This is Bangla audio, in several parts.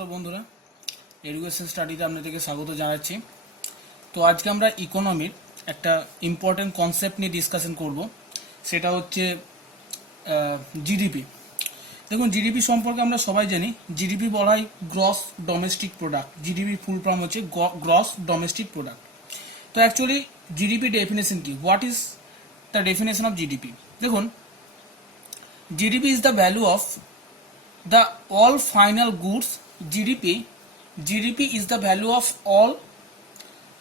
নমস্কার বন্ধুরা, এডুকেশন স্টাডিতে আপনাদেরকে স্বাগত জানাচ্ছি। তো আজকে আমরা ইকোনমির একটা ইম্পর্টেন্ট কনসেপ্ট নিয়ে ডিসকাশন করব, সেটা হচ্ছে জিডিপি। দেখুন, জিডিপি সম্পর্কে আমরা সবাই জানি, জিডিপি বলা হয় gross domestic product. GDP full form হচ্ছে গ্রস ডোমেস্টিক প্রোডাক্ট। তো অ্যাকচুয়ালি জিডিপি ডেফিনেশন কি, what is the definition of GDP? দেখুন, GDP is the value of the all final goods. GDP is the value of all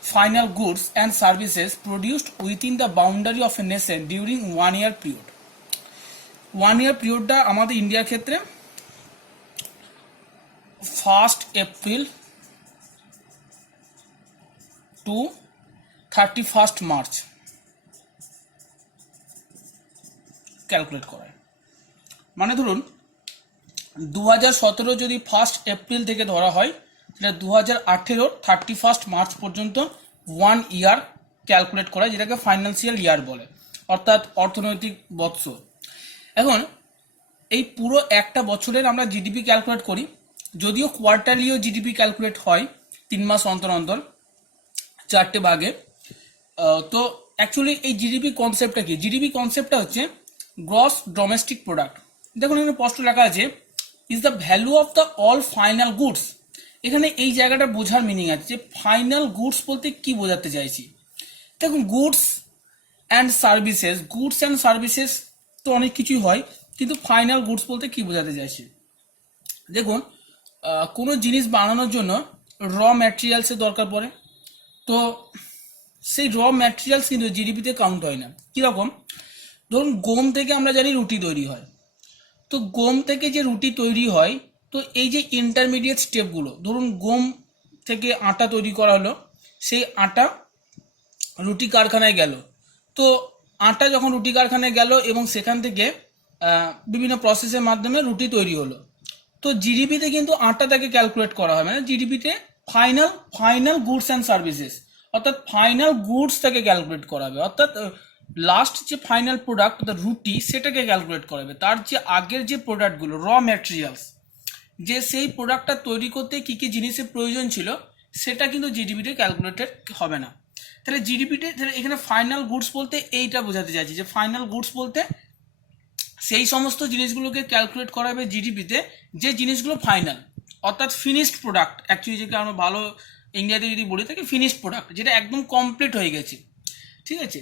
final goods and services produced within the boundary of a nation during 1 year period. 1 year period টা আমাদের ইন্ডিয়ার ক্ষেত্রে 1st April to 31st March calculate করায়। মানে ধরুন 2017 যদি 1st এপ্রিল থেকে ধরা হয়, সেটা 2018 31st মার্চ পর্যন্ত 1 ইয়ার ক্যালকুলেট করা, যেটাকে ফাইন্যান্সিয়াল ইয়ার বলে, অর্থাৎ অর্থনৈতিক বৎসর। এখন এই পুরো একটা বছরের আমরা জিডিপি ক্যালকুলেট করি, যদিও কোয়ার্টারলিও জিডিপি ক্যালকুলেট হয় 3 মাস অন্তর অন্তর 4টে ভাগে। তো অ্যাকচুয়ালি এই জিডিপি কনসেপ্টটা কি? জিডিপি কনসেপ্টটা হচ্ছে গ্রস ডোমেস্টিক প্রোডাক্ট। দেখুন, এখানে স্পষ্ট লেখা আছে is the value of the all final goods. এখানে এই জায়গাটা বোঝার মিনিং আছে যে ফাইনাল গুডস বলতে কি বোঝাতে চাইছি। দেখুন, গুডস অ্যান্ড সার্ভিসেস তো অনেক কিছুই হয়, কিন্তু ফাইনাল গুডস বলতে কি বোঝাতে চাইছি? দেখুন, কোনো জিনিস বানানোর জন্য র ম্যাটেরিয়ালসের দরকার পড়ে। তো সেই র ম্যাটেরিয়ালস কিন্তু জিডিপিতে কাউন্ট হয় না। কীরকম? ধরুন, গম থেকে আমরা জানি রুটি তৈরি হয়। তো গম থেকে যে রুটি তৈরি হয়, তো এই যে ইন্টারমিডিয়েট স্টেপগুলো, ধরুন গম থেকে আটা তৈরি করা হলো, সেই আটা রুটি কারখানায় গেল। তো আটা যখন রুটি কারখানায় গেল এবং সেখান থেকে বিভিন্ন প্রসেসের মাধ্যমে রুটি তৈরি হলো, তো জিডিপিতে কিন্তু আটাটাকে ক্যালকুলেট করা হয়, মানে জিডিপিতে ফাইনাল গুডস অ্যান্ড সার্ভিসেস, অর্থাৎ ফাইনাল গুডসটাকে ক্যালকুলেট করা হবে, অর্থাৎ লাস্ট যে ফাইনাল প্রোডাক্ট অর্থাৎ রুটি, সেটাকে ক্যালকুলেট করা হবে। তার যে আগের যে প্রোডাক্টগুলো র ম্যাটেরিয়ালস, যে সেই প্রোডাক্টটা তৈরি করতে কী কী জিনিসের প্রয়োজন ছিল, সেটা কিন্তু জিডিপিতে ক্যালকুলেটেড হবে না। তাহলে জিডিপিতে, তাহলে এখানে ফাইনাল গুডস বলতে এইটা বোঝাতে চাইছি যে ফাইনাল গুডস বলতে সেই সমস্ত জিনিসগুলোকে ক্যালকুলেট করা হবে জিডিপিতে, যে জিনিসগুলো ফাইনাল, অর্থাৎ ফিনিশড প্রোডাক্ট। অ্যাকচুয়ালি যেটা আমরা ভালো ইংরেজিতে যদি বলি থাকে ফিনিশড প্রোডাক্ট, যেটা একদম কমপ্লিট হয়ে গেছে, ঠিক আছে,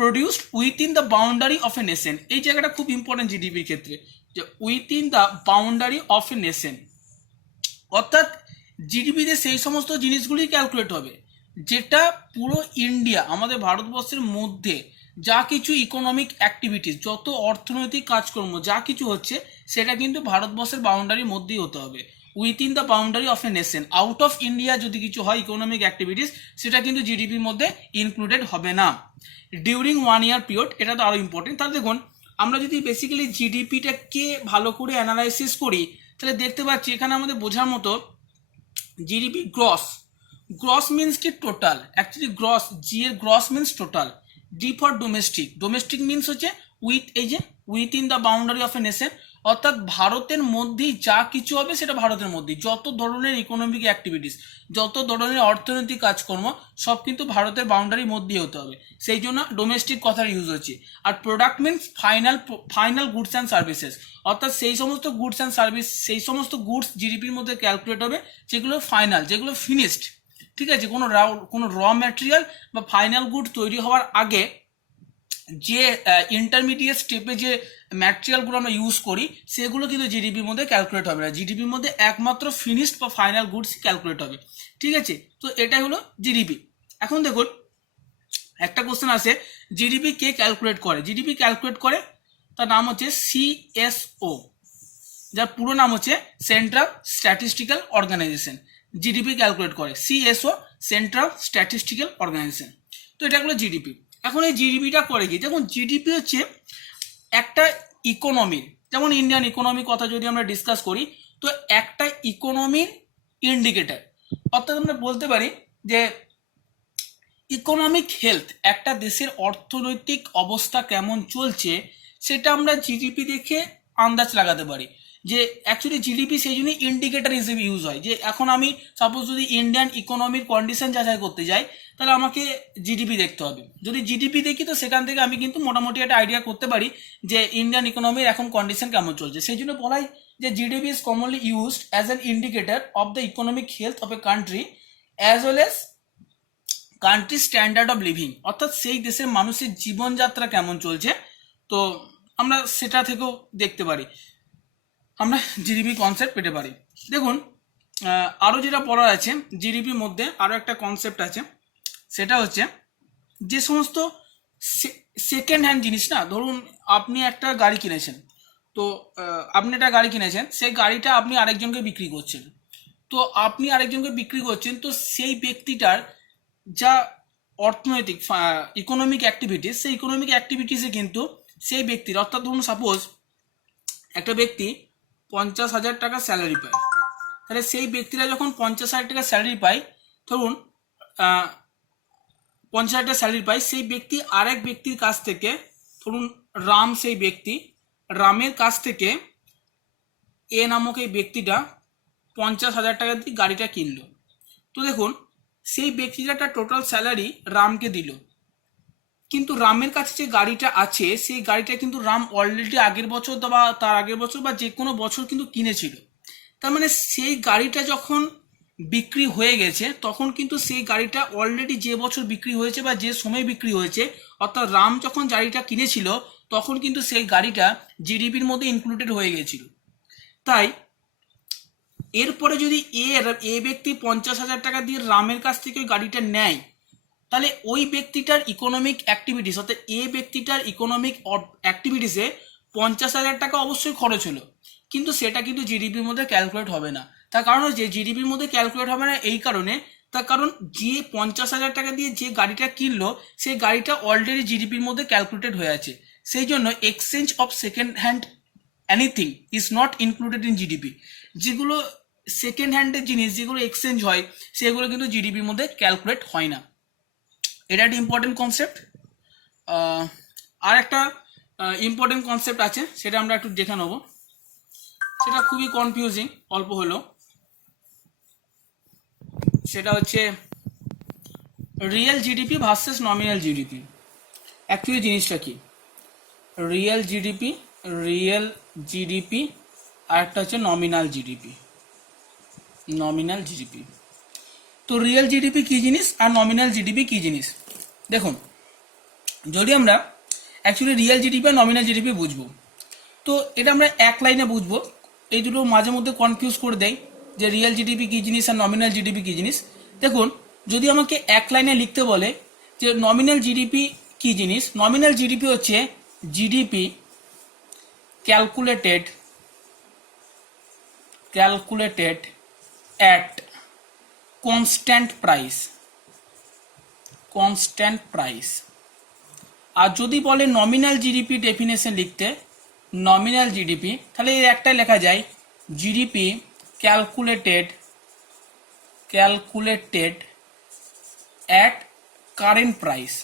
produced within the boundary of a nation. এই জায়গাটা খুব ইম্পর্টেন্ট জিডিপির ক্ষেত্রে, যে within the boundary of a nation, অর্থাৎ জিডিপিতে সেই সমস্ত জিনিসগুলি ক্যালকুলেট হবে যেটা পুরো ইন্ডিয়া, আমাদের ভারতবর্ষের মধ্যে যা কিছু ইকোনমিক অ্যাক্টিভিটিস, যত অর্থনৈতিক কাজকর্ম যা কিছু হচ্ছে, সেটা কিন্তু ভারতবর্ষের বাউন্ডারির মধ্যেই হতে হবে, within the boundary of a nation. Out of India যদি কিছু হয় ইকোনমিক অ্যাক্টিভিটিস, সেটা কিন্তু জিডিপির মধ্যে ইনক্লুডেড হবে না। ডিউরিং 1 ইয়ার পিরিয়ড, এটা তো আরও ইম্পর্টেন্ট। তাহলে দেখুন, আমরা যদি বেসিক্যালি জিডিপিটাকে ভালো করে অ্যানালাইসিস করি, তাহলে দেখতে পাচ্ছি এখানে আমাদের বোঝার মতো জিডিপি গ্রস মিনস কি টোটাল। অ্যাকচুয়ালি গ্রস, জি এর gross means total, D for domestic means হচ্ছে within the boundary of a nation, অর্থাৎ ভারতের মধ্যেই যা কিছু হবে সেটা ভারতের মধ্যেই, যত ধরনের ইকোনমিক অ্যাক্টিভিটিস, যত ধরনের অর্থনৈতিক কাজকর্ম, সব কিন্তু ভারতের বাউন্ডারির মধ্যেই হতে হবে, সেই জন্য ডোমেস্টিক কথার ইউজ হচ্ছে। আর product means final goods and services, অর্থাৎ সেই সমস্ত গুডস অ্যান্ড সার্ভিস, সেই সমস্ত গুডস জিডিপির মধ্যে ক্যালকুলেট হবে যেগুলো ফাইনাল, যেগুলো ফিনিশড, ঠিক আছে, কোনো র ম্যাটেরিয়াল বা ফাইনাল গুড তৈরি হওয়ার আগে যে ইন্টারমিডিয়েট স্টেপে যে ম্যাটেরিয়ালগুলো আমরা ইউজ করি, সেগুলো কিন্তু জিডিপির মধ্যে ক্যালকুলেট হবে না। জিডিপির মধ্যে একমাত্র ফিনিশড বা ফাইনাল গুডস ক্যালকুলেট হবে, ঠিক আছে। তো এটাই হলো জিডিপি। এখন দেখুন, একটা কোশ্চেন আছে, জিডিপি কে ক্যালকুলেট করে? জিডিপি ক্যালকুলেট করে, তার নাম হচ্ছে সিএসও, যার পুরো নাম হচ্ছে central statistical organisation. GDP calculate করে সিএসও, সেন্ট্রাল স্ট্যাটিস্টিক্যাল অর্গানাইজেশন। তো এটা হলো জিডিপি। এখন এই জিডিপিটা করে কি? দেখুন, জিডিপি হচ্ছে একটা ইকোনমির, যেমন ইন্ডিয়ান ইকোনমির কথা যদি আমরা ডিসকাস করি, তো একটা ইকোনমির ইন্ডিকেটর, অর্থাৎ আমরা বলতে পারি যে ইকোনমিক হেলথ, একটা দেশের অর্থনৈতিক অবস্থা কেমন চলছে, সেটা আমরা জিডিপি দেখে আন্দাজ লাগাতে পারি। যে অ্যাকচুয়ালি জিডিপি সেই জন্যই ইন্ডিকেটার হিসেবে ইউজ হয়, যে এখন আমি সাপোজ যদি ইন্ডিয়ান ইকোনমির কন্ডিশন যাচাই করতে যাই তাহলে আমাকে জিডিপি দেখতে হবে। যদি জিডিপি দেখি তো সেখান থেকে আমি কিন্তু মোটামুটি একটা আইডিয়া করতে পারি যে ইন্ডিয়ান ইকোনমির এখন কন্ডিশন কেমন চলছে। সেই জন্য বলাই যে GDP is commonly used as an indicator of the economic health of a country as well as country standard of living, অর্থাৎ সেই দেশের মানুষের জীবনযাত্রা কেমন চলছে, তো আমরা সেটা থেকেও দেখতে পারি, আমরা জিডিপি কনসেপ্ট পেতে পারি। দেখুন আরও যেটা পড়ার আছে জিডিপির মধ্যে আরও একটা কনসেপ্ট আছে, সেটা হচ্ছে যে সমস্ত সেকেন্ড হ্যান্ড জিনিস না, ধরুন আপনি একটা গাড়ি কিনেছেন, তো আপনি একটা গাড়ি কিনেছেন, সেই গাড়িটা আপনি আরেকজনকে বিক্রি করছেন, তো আপনি আরেকজনকে বিক্রি করছেন, তো সেই ব্যক্তিটার যা অর্থনৈতিক ইকোনমিক অ্যাক্টিভিটিস, সেই ইকোনমিক অ্যাক্টিভিটিসে কিন্তু সেই ব্যক্তির, অর্থাৎ ধরুন সাপোজ একটা ব্যক্তি 50,000 টাকা স্যালারি পায়, তাহলে সেই ব্যক্তিরা যখন 50,000 টাকা স্যালারি পায়, ধরুন 50,000 টাকা স্যালারি পায়, সেই ব্যক্তি আরেক ব্যক্তির কাছ থেকে, ধরুন রাম, সেই ব্যক্তি রামের কাছ থেকে এ নামক এই ব্যক্তিটা 50,000 টাকা দিয়ে গাড়িটা কিনলো। তো দেখুন সেই ব্যক্তিটা একটা টোটাল স্যালারি রামকে দিল, কিন্তু রামের কাছে যে গাড়িটা আছে সেই গাড়িটা কিন্তু রাম অলরেডি আগের বছর বা তার আগের বছর বা যে কোনো বছর কিন্তু কিনেছিল। তার মানে সেই গাড়িটা যখন বিক্রি হয়ে গেছে তখন কিন্তু সেই গাড়িটা অলরেডি যে বছর বিক্রি হয়েছে বা যে সময় বিক্রি হয়েছে, অর্থাৎ রাম যখন গাড়িটা কিনেছিল তখন কিন্তু সেই গাড়িটা জিডিপির মধ্যে ইনক্লুডেড হয়ে গেছিল। তাই এরপরে যদি এ ব্যক্তি 50,000 টাকা দিয়ে রামের কাছ থেকে ওই গাড়িটা নেয়, তাহলে ওই ব্যক্তিটার ইকোনমিক অ্যাক্টিভিটিস, অর্থাৎ এ ব্যক্তিটার ইকোনমিক অ্যাক্টিভিটিসে 50,000 টাকা অবশ্যই খরচ হলো, কিন্তু সেটা কিন্তু জিডিপির মধ্যে ক্যালকুলেট হবে না। তার কারণ হচ্ছে জিডিপির মধ্যে ক্যালকুলেট হবে না এই কারণে, তার কারণ যে 50,000 টাকা দিয়ে যে গাড়িটা কিনলো সেই গাড়িটা অলরেডি জিডিপির মধ্যে ক্যালকুলেটেড হয়ে আছে। সেই জন্য exchange of second hand anything is not included in GDP. যেগুলো সেকেন্ড হ্যান্ডের জিনিস যেগুলো এক্সচেঞ্জ হয় সেগুলো কিন্তু জিডিপির মধ্যে ক্যালকুলেট হয় না। এটা একটা ইম্পর্টেন্ট কনসেপ্ট। আর একটা ইম্পর্টেন্ট কনসেপ্ট আছে, সেটা আমরা একটু দেখে নেব, সেটা খুবই কনফিউজিং অল্প হলো। সেটা হচ্ছে real GDP versus nominal GDP. Actually জিনিসটা কি, রিয়েল জিডিপি আর একটা হচ্ছে নমিনাল জিডিপি। তো রিয়েল জিডিপি কী জিনিস আর নমিনাল জিডিপি কী জিনিস, দেখুন যদি আমরা অ্যাকচুয়ালি রিয়েল জিডিপি আর নমিনাল জিডিপি বুঝবো, তো এটা আমরা এক লাইনে বুঝবো। এই দুটো মাঝে মধ্যে কনফিউজ করে দেয় যে রিয়েল জিডিপি কী জিনিস আর নমিনাল জিডিপি কী জিনিস। দেখুন যদি আমাকে এক লাইনে লিখতে বলে যে নমিনাল জিডিপি কী জিনিস, নমিনাল জিডিপি হচ্ছে GDP calculated at constant price। আর যদি বলে নমিনাল জিডিপি ডেফিনেশন লিখতে, নমিনাল জিডিপি, তাহলে এর একটা লেখা যায় GDP calculated at current price।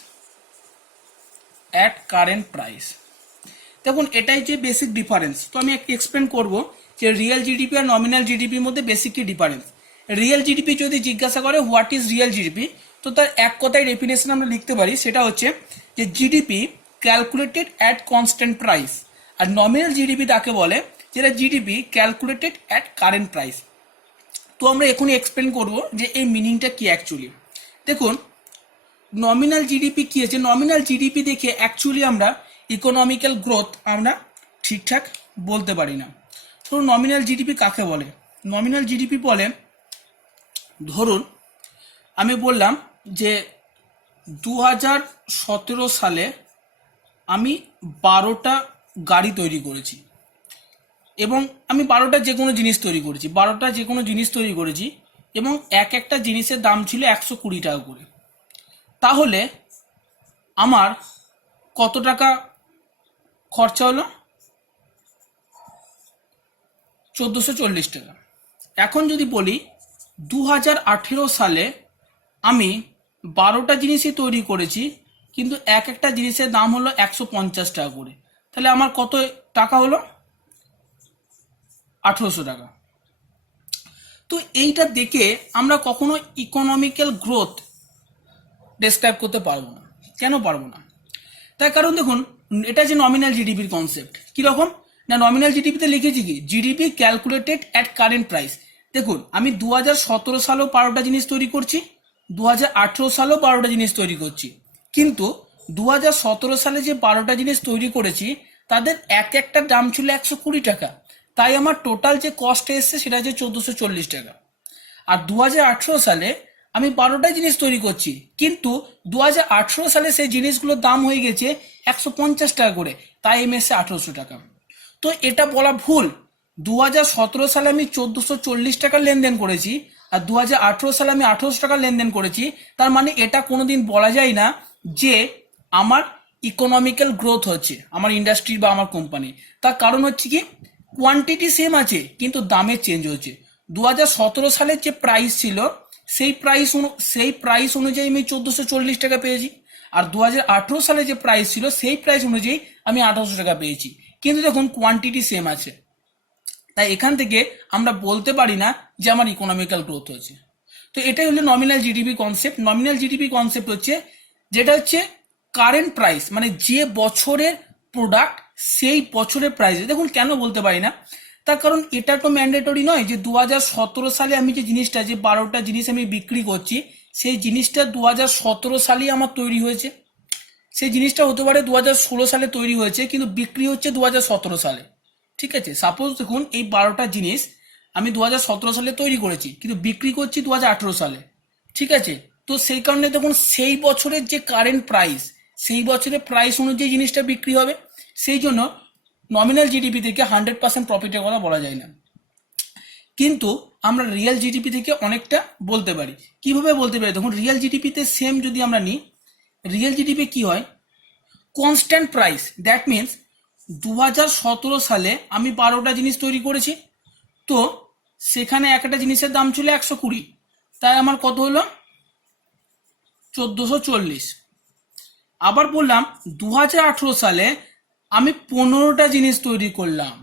দেখুন এটাই যে বেসিক ডিফারেন্স। তো আমি এক্সপ্লেন করব যে রিয়েল জিডিপি আর নমিনাল জিডিপির মধ্যে বেসিক কি ডিফারেন্স। রিয়েল জিডিপি যদি জিজ্ঞাসা করে হোয়াট ইজ রিয়েল জিডিপি, তো তার এক কথায় ডেফিনেশন আমরা লিখতে পারি, সেটা হচ্ছে যে GDP calculated at constant price. আর নমিনাল জিডিপি তাকে বলে যেটা GDP calculated at current price. তো আমরা এখনই এক্সপ্লেন করব যে এই মিনিংটা কি অ্যাকচুয়ালি। দেখুন নমিনাল জিডিপি কি আছে, নমিনাল জিডিপি দেখে অ্যাকচুয়ালি আমরা ইকোনমিক্যাল গ্রোথ আমরা ঠিকঠাক বলতে পারি না। তো নমিনাল জিডিপি কাকে বলে, নমিনাল জিডিপি বলে, ধরুন আমি বললাম যে 2017 সালে আমি 12টা গাড়ি তৈরি করেছি, এবং আমি 12টা যে কোনো জিনিস তৈরি করেছি, এবং এক একটা জিনিসের দাম ছিল 120 টাকা করে। তাহলে আমার কত টাকা খরচা হলো, 1440 টাকা। এখন যদি বলি 2018 সালে আমি 12টা জিনিসই তৈরি করেছি, কিন্তু এক একটা জিনিসের দাম হলো 150 টাকা করে, তাহলে আমার কত টাকা হলো, 1800 টাকা। তো এইটা দেখে আমরা কখনো ইকোনমিক্যাল গ্রোথ ডেসক্রাইব করতে পারবো না। কেন পারবো না? তার কারণ দেখুন, এটা যে নমিনাল জিডিপির কনসেপ্ট, কিরকম না, নমিনাল জিডিপিতে লিখেছি কি, GDP calculated at current price. দেখুন, আমি 2017 সালেও 12টা জিনিস তৈরি করছি, 2018 সালেও 12টা জিনিস তৈরি করছি, কিন্তু 2017 সালে যে 12টা জিনিস তৈরি করেছি তাদের এক একটার দাম ছিল 120 টাকা, তাই আমার টোটাল যে কস্ট এসছে সেটা হচ্ছে 1440 টাকা। আর 2018 সালে আমি 12টা জিনিস তৈরি করছি, কিন্তু 2018 সালে সেই জিনিসগুলোর দাম হয়ে গেছে 150 টাকা করে, তাই এম এসছে 1800 টাকা। তো এটা বলা ভুল। 2017 সালে আমি 1440 টাকা লেনদেন করেছি, আর 2018 সালে আমি 1800 টাকা লেনদেন করেছি। তার মানে এটা কোনোদিন বলা যায় না যে আমার ইকোনমিক্যাল গ্রোথ হচ্ছে আমার ইন্ডাস্ট্রি বা আমার কোম্পানি। তার কারণ হচ্ছে কি, কোয়ান্টিটি সেম আছে কিন্তু দামের চেঞ্জ হচ্ছে। 2017 সালের যে প্রাইস ছিল সেই প্রাইস অনুযায়ী আমি 1440 টাকা পেয়েছি, আর 2018 সালে যে প্রাইস ছিল সেই প্রাইস অনুযায়ী আমি 1800 টাকা পেয়েছি, কিন্তু দেখুন কোয়ান্টিটি সেম আছে। তাই এখান থেকে আমরা বলতে পারি না যে আমার ইকোনমিক্যাল গ্রোথ হয়েছে। তো এটাই হলো nominal GDP concept. Nominal GDP concept হচ্ছে যেটা হচ্ছে কারেন্ট প্রাইস, মানে যে বছরের প্রোডাক্ট সেই বছরের প্রাইস। দেখুন কেন বলতে পারি না, তার কারণ এটা তো ম্যান্ডেটরি নয় যে 2017 সালে আমি যে জিনিসটা, যে 12টা জিনিস আমি বিক্রি করছি, সেই জিনিসটা 2017 সালেই আমার তৈরি হয়েছে। সেই জিনিসটা হতে পারে 2016 সালে তৈরি হয়েছে কিন্তু বিক্রি হচ্ছে 2017 সালে। ঠিক আছে, সাপোজ দেখুন এই 12টা জিনিস আমি 2017 সালে তৈরি করেছি কিন্তু বিক্রি করছি 2018 সালে। ঠিক আছে, তো সেই কারণে দেখুন সেই বছরের যে কারেন্ট প্রাইস, সেই বছরের প্রাইস অনুযায়ী জিনিসটা বিক্রি হবে। সেই জন্য নমিনাল জিডিপি থেকে 100% প্রফিটের কথা বলা যায় না, কিন্তু আমরা রিয়েল জিডিপি থেকে অনেকটা বলতে পারি। কিভাবে বলতে পারি? দেখুন, রিয়েল জিডিপিতে সেম যদি আমরা নিই, রিয়েল জিডিপি কি হয়, কনস্ট্যান্ট প্রাইস। দ্যাট মিনস 2017 সালে আমি 12টা জিনিস তৈরি করেছি, তো সেখানে একটা জিনিসের দাম ছিল 120, তাই আমার কত হলো 1440। আবার বললাম 2018 সালে আমি 15টা জিনিস তৈরি করলাম,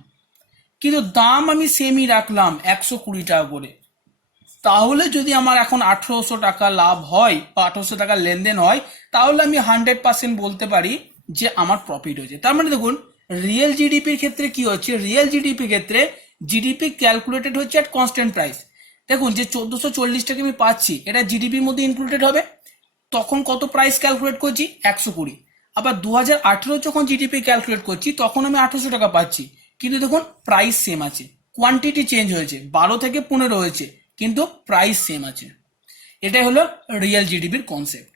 কিন্তু দাম আমি সেমই রাখলাম 120 টাকা করে। তাহলে যদি আমার এখন 1800 টাকা লাভ হয় বা 1800 টাকা লেনদেন হয়, তাহলে আমি 100% বলতে পারি যে আমার প্রফিট হয়েছে। তার মানে দেখুন রিয়েল জিডিপির ক্ষেত্রে কি হচ্ছে, রিয়েল জিডিপির ক্ষেত্রে জিডিপি ক্যালকুলেটেড হচ্ছে অ্যাট কনস্ট্যান্ট প্রাইস। দেখুন যে 1440 টাকা আমি পাচ্ছি, এটা জিডিপির মধ্যে ইনক্লুডেড হবে, তখন কত প্রাইস ক্যালকুলেট করছি 120। আবার 2018 যখন জিডিপি ক্যালকুলেট করছি তখন আমি 1800 টাকা পাচ্ছি, কিন্তু দেখুন প্রাইস সেম আছে, কোয়ান্টিটি চেঞ্জ হয়েছে, 12 থেকে 15 হয়েছে, কিন্তু প্রাইস সেম আছে। এটাই হলো রিয়েল জিডিপির কনসেপ্ট।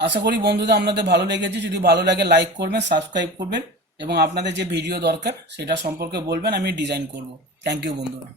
আশা করি বন্ধুদের আপনাদের ভালো লেগেছে। যদি ভালো লাগে লাইক করবেন, সাবস্ক্রাইব করবেন এবং আপনাদের যে ভিডিও দরকার সেটা সম্পর্কে বলবেন, আমি ডিজাইন করব। থ্যাংক ইউ বন্ধুরা।